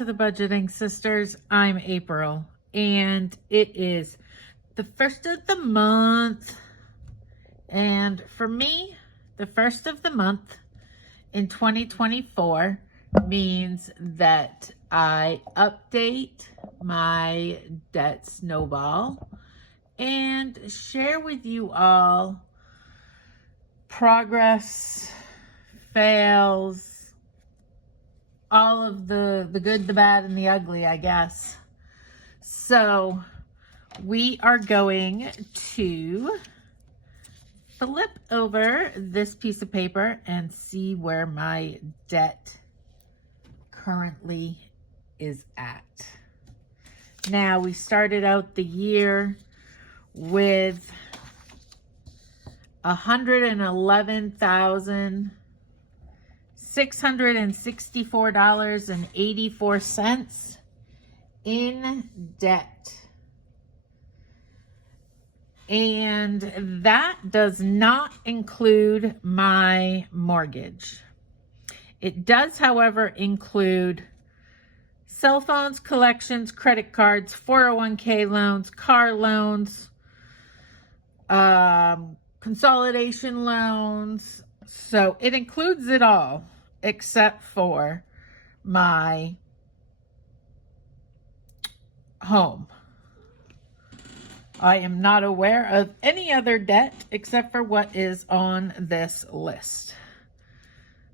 to the Budgeting Sisters. I'm April, and it is the first of the month. And for me, the first of the month in 2024 means that I update my debt snowball and share with you all progress, fails, all of the good, the bad, and the ugly, I guess. So we are going to flip over this piece of paper and see where my debt currently is at. Now, we started out the year with $111,664.84 in debt. And that does not include my mortgage. It does, however, include cell phones, collections, credit cards, 401k loans, car loans, consolidation loans. So it includes it all except for my home. I am not aware of any other debt except for what is on this list.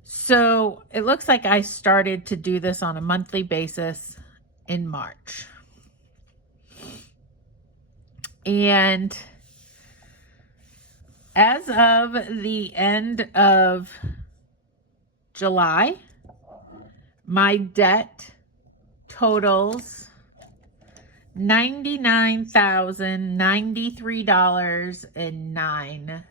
So it looks like I started to do this on a monthly basis in March. And as of the end of July, my debt totals $99,093.09.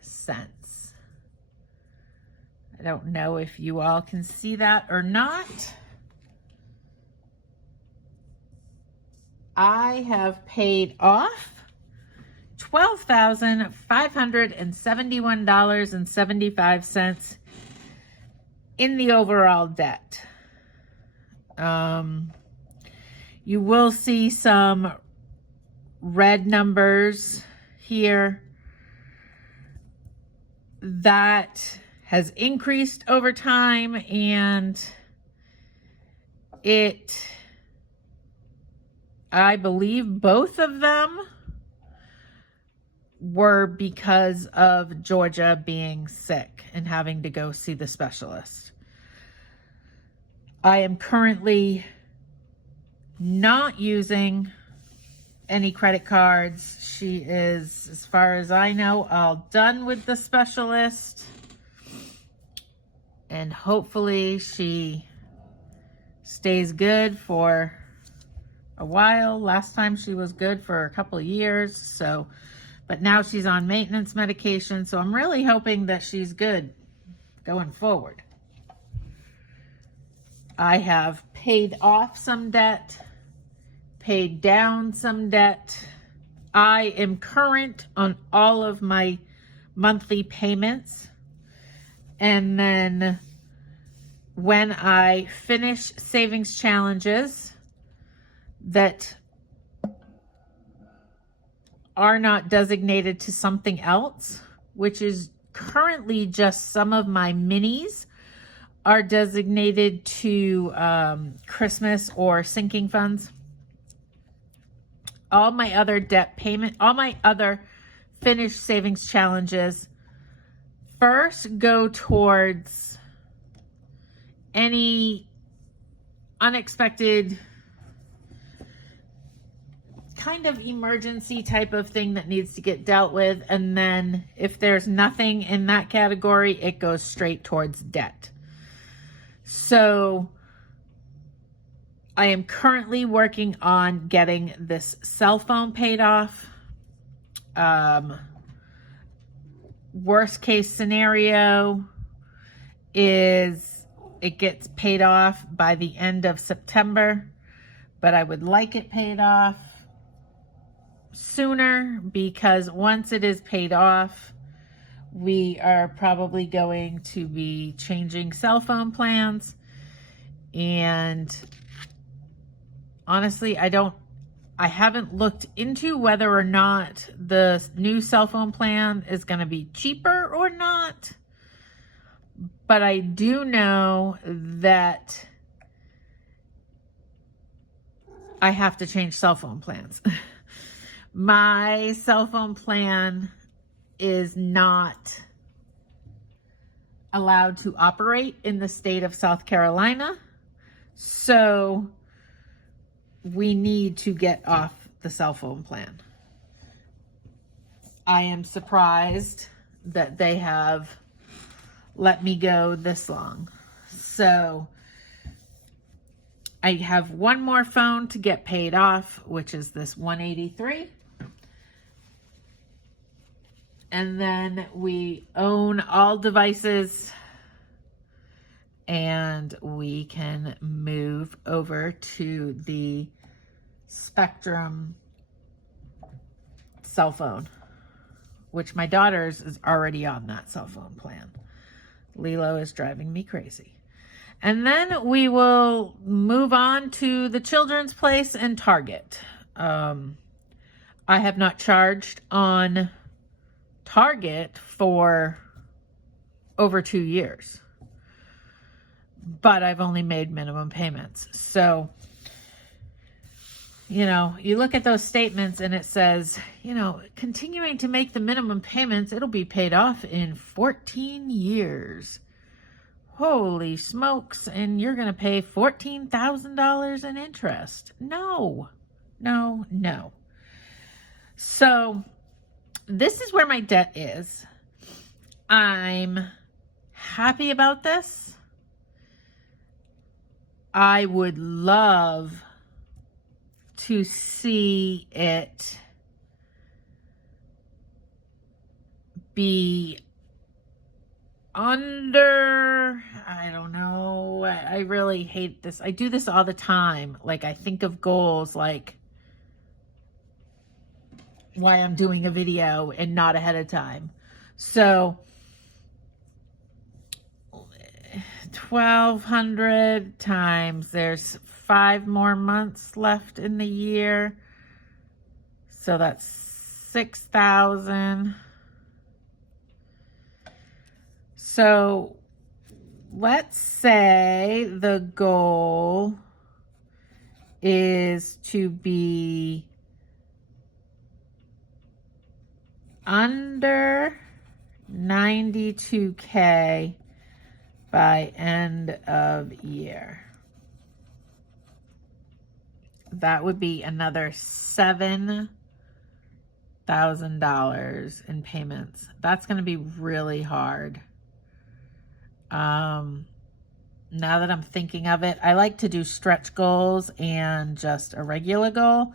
I don't know if you all can see that or not. I have paid off $12,571.75 in the overall debt. You will see some red numbers here. That has increased over time, and I believe both of them were because of Georgia being sick and having to go see the specialist. I am currently not using any credit cards. She is, as far as I know, all done with the specialist. And hopefully she stays good for a while. Last time she was good for a couple of years. So, but now she's on maintenance medication. So I'm really hoping that she's good going forward. I have paid off some debt, paid down some debt. I am current on all of my monthly payments. And then when I finish savings challenges that are not designated to something else, which is currently just some of my minis are designated to Christmas or sinking funds. All my other debt payment, all my other finished savings challenges first go towards any unexpected kind of emergency type of thing that needs to get dealt with. And then if there's nothing in that category, it goes straight towards debt. So I am currently working on getting this cell phone paid off. Worst case scenario is it gets paid off by the end of September, but I would like it paid off sooner because once it is paid off, we are probably going to be changing cell phone plans, and honestly, I haven't looked into whether or not the new cell phone plan is going to be cheaper or not. But I do know that I have to change cell phone plans. My cell phone plan is not allowed to operate in the state of South Carolina. So we need to get off the cell phone plan. I am surprised that they have let me go this long. So I have one more phone to get paid off, which is this 183. And then we own all devices and we can move over to the Spectrum cell phone, which my daughter's is already on that cell phone plan. Lilo is driving me crazy. And then we will move on to the Children's Place and Target. I have not charged on Target for over 2 years, but I've only made minimum payments. So, you know, you look at those statements and it says, you know, continuing to make the minimum payments, it'll be paid off in 14 years. Holy smokes, and you're going to pay $14,000 in interest. No, no, no. So this is where my debt is. I'm happy about this. I would love to see it be under, I don't know, I really hate this. I do this all the time. Like, I think of goals like why I'm doing a video and not ahead of time. So 1,200 times, there's 5 more months left in the year. So that's 6,000. So let's say the goal is to be under 92K by end of year. That would be another $7,000 in payments. That's going to be really hard. Now that I'm thinking of it, I like to do stretch goals and just a regular goal.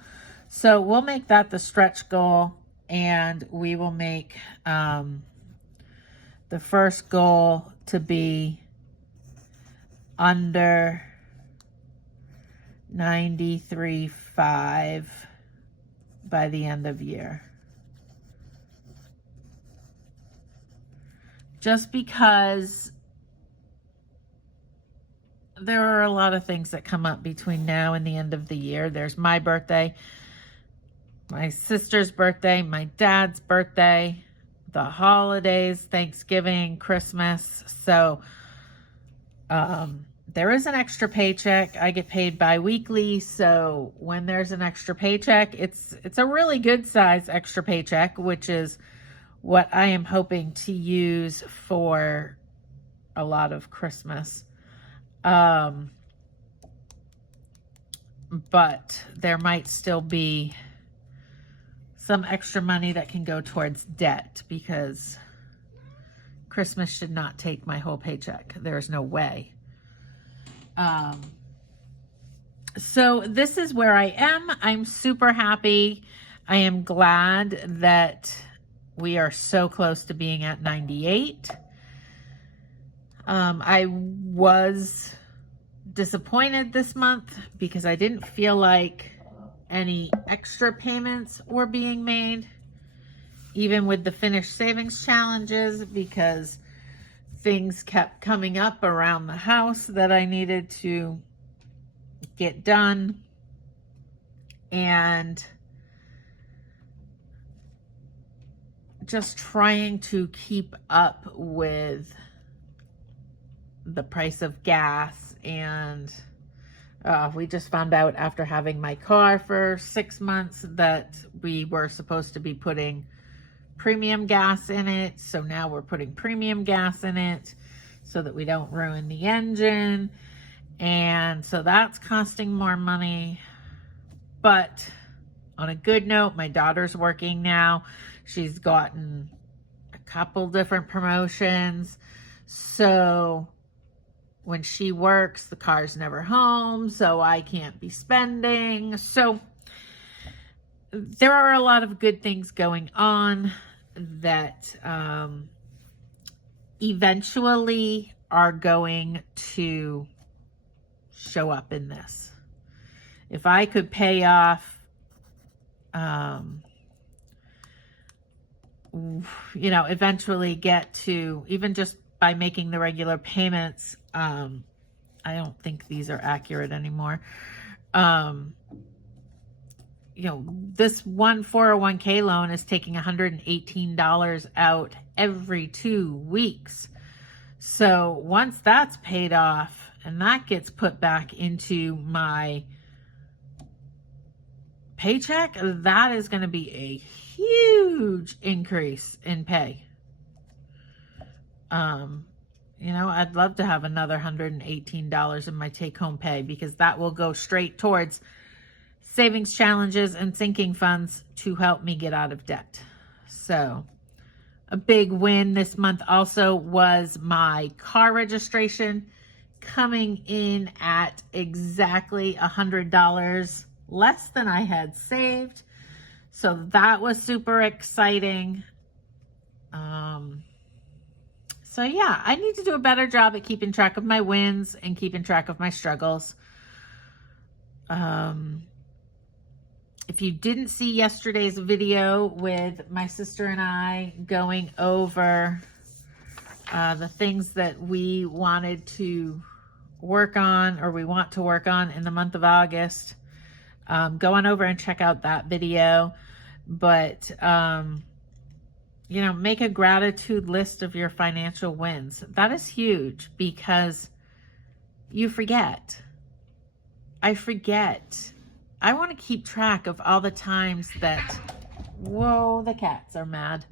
So we'll make that the stretch goal, and we will make the first goal to be under 93.5 by the end of year. Just because there are a lot of things that come up between now and the end of the year. There's my birthday, my sister's birthday, my dad's birthday, the holidays, Thanksgiving, Christmas. So there is an extra paycheck. I get paid bi-weekly. So when there's an extra paycheck, it's a really good size extra paycheck, which is what I am hoping to use for a lot of Christmas. But there might still be some extra money that can go towards debt, because Christmas should not take my whole paycheck. There's no way. So this is where I am. I'm super happy. I am glad that we are so close to being at 98. I was disappointed this month because I didn't feel like any extra payments were being made, even with the finished savings challenges, because things kept coming up around the house that I needed to get done. and just trying to keep up with the price of gas. And we just found out after having my car for 6 months that we were supposed to be putting premium gas in it. So now we're putting premium gas in it so that we don't ruin the engine. And so that's costing more money. But on a good note, my daughter's working now. She's gotten a couple different promotions. So when she works, the car's never home, so I can't be spending. So there are a lot of good things going on that eventually are going to show up in this. If I could pay off, eventually get to, even just by making the regular payments, I don't think these are accurate anymore. This one 401k loan is taking $118 out every 2 weeks. So once that's paid off and that gets put back into my paycheck, that is going to be a huge increase in pay. I'd love to have another $118 in my take-home pay, because that will go straight towards savings challenges and sinking funds to help me get out of debt. So a big win this month also was my car registration coming in at exactly $100 less than I had saved. So that was super exciting. So yeah, I need to do a better job at keeping track of my wins and keeping track of my struggles. If you didn't see yesterday's video with my sister and I going over the things that we wanted to work on, or we want to work on in the month of August, go on over and check out that video. But make a gratitude list of your financial wins. That is huge, because you forget. I forget. I want to keep track of all the times that, whoa, the cats are mad.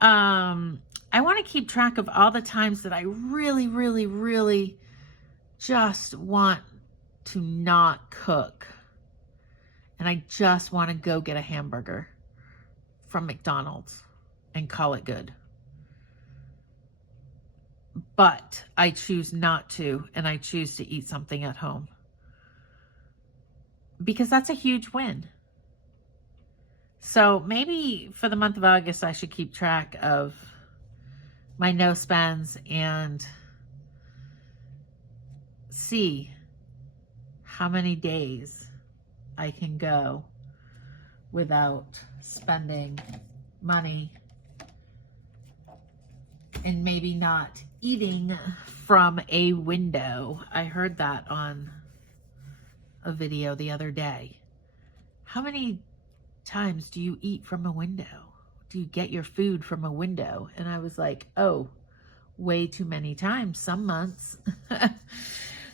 I want to keep track of all the times that I really, really, really just want to not cook. And I just want to go get a hamburger from McDonald's and call it good. But I choose not to, and I choose to eat something at home. Because that's a huge win. So maybe for the month of August, I should keep track of my no spends and see how many days I can go without spending money, and maybe not eating from a window. I heard that on a video the other day. How many times do you eat from a window? Do you get your food from a window? And I was like, oh, way too many times, some months.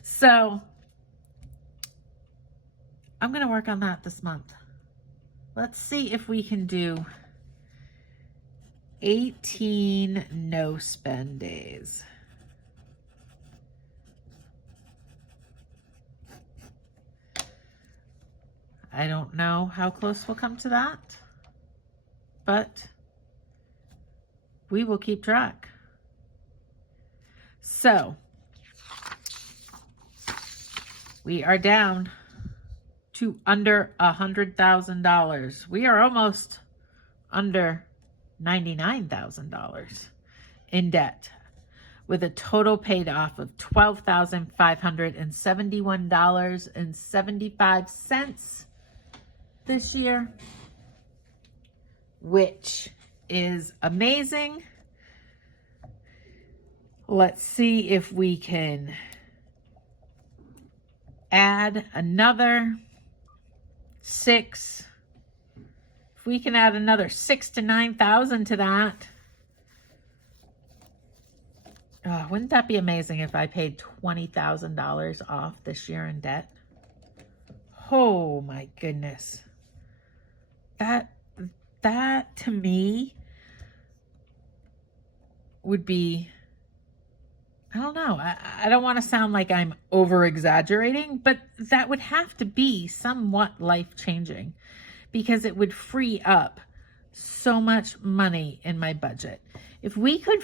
So I'm going to work on that this month. Let's see if we can do 18 no spend days. I don't know how close we'll come to that, but we will keep track. So we are down to under $100,000. We are almost under $99,000 in debt, with a total paid off of $12,571.75 this year, which is amazing. Let's see if we can add another 6. If we can add another 6,000 to 9,000 to that. Oh, wouldn't that be amazing if I paid $20,000 off this year in debt? Oh my goodness. That to me would be, I don't know. I don't want to sound like I'm over exaggerating, but that would have to be somewhat life changing because it would free up so much money in my budget. If we could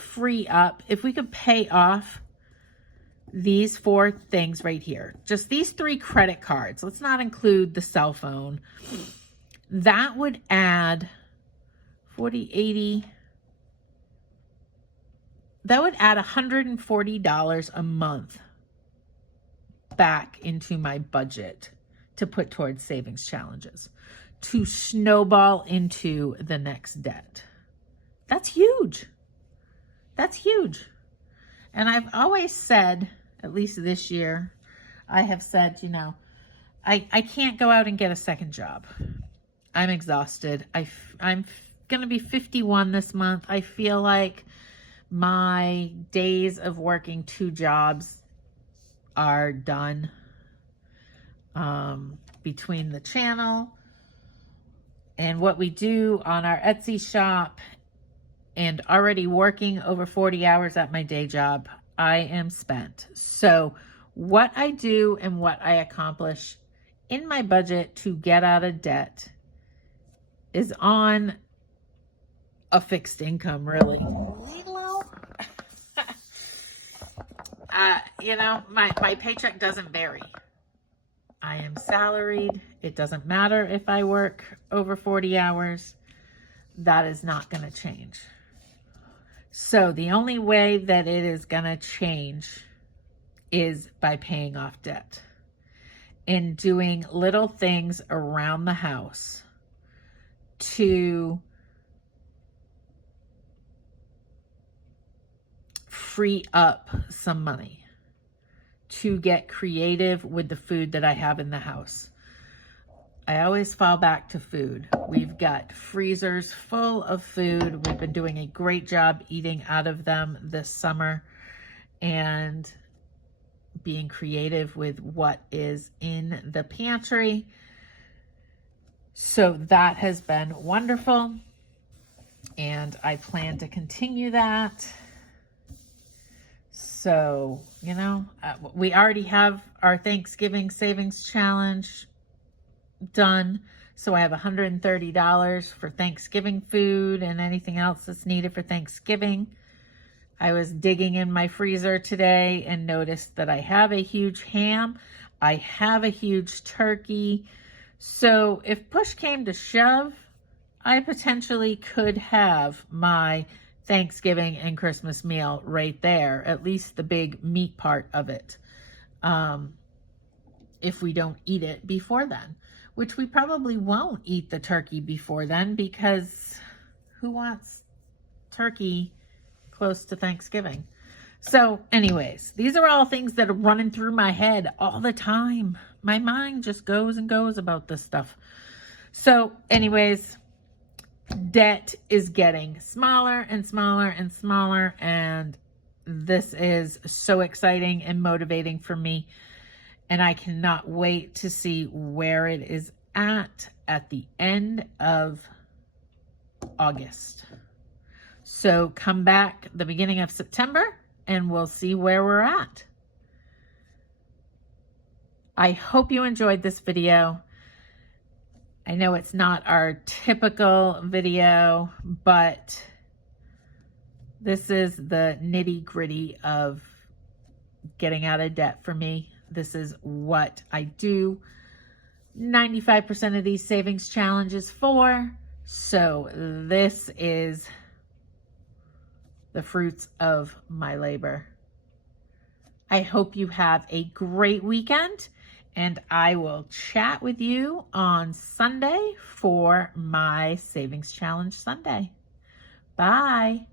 pay off these 4 things right here, just these 3 credit cards, let's not include the cell phone, that would add 40, 80, that would add $140 a month back into my budget to put towards savings challenges, to snowball into the next debt. That's huge. That's huge. And I've always said, at least this year, I have said, you know, I can't go out and get a second job. I'm exhausted. I'm going to be 51 this month. I feel like my days of working 2 jobs are done. Between the channel and what we do on our Etsy shop and already working over 40 hours at my day job, I am spent. So what I do and what I accomplish in my budget to get out of debt is on a fixed income, really. You know, my paycheck doesn't vary. I am salaried. It doesn't matter if I work over 40 hours. That is not going to change. So the only way that it is going to change is by paying off debt and doing little things around the house to free up some money, to get creative with the food that I have in the house. I always fall back to food. We've got freezers full of food. We've been doing a great job eating out of them this summer and being creative with what is in the pantry. So that has been wonderful. And I plan to continue that. So, you know, we already have our Thanksgiving savings challenge done. So I have $130 for Thanksgiving food and anything else that's needed for Thanksgiving. I was digging in my freezer today and noticed that I have a huge ham. I have a huge turkey. So if push came to shove, I potentially could have my Thanksgiving and Christmas meal right there, at least the big meat part of it, if we don't eat it before then, which we probably won't eat the turkey before then, because who wants turkey close to Thanksgiving? So anyways, these are all things that are running through my head all the time. My mind just goes and goes about this stuff. So anyways, debt is getting smaller and smaller and smaller, and this is so exciting and motivating for me, and I cannot wait to see where it is at the end of August. So come back the beginning of September and we'll see where we're at. I hope you enjoyed this video. I know it's not our typical video, but this is the nitty-gritty of getting out of debt for me. This is what I do 95% of these savings challenges for. So this is the fruits of my labor. I hope you have a great weekend, and I will chat with you on Sunday for my Savings Challenge Sunday. Bye.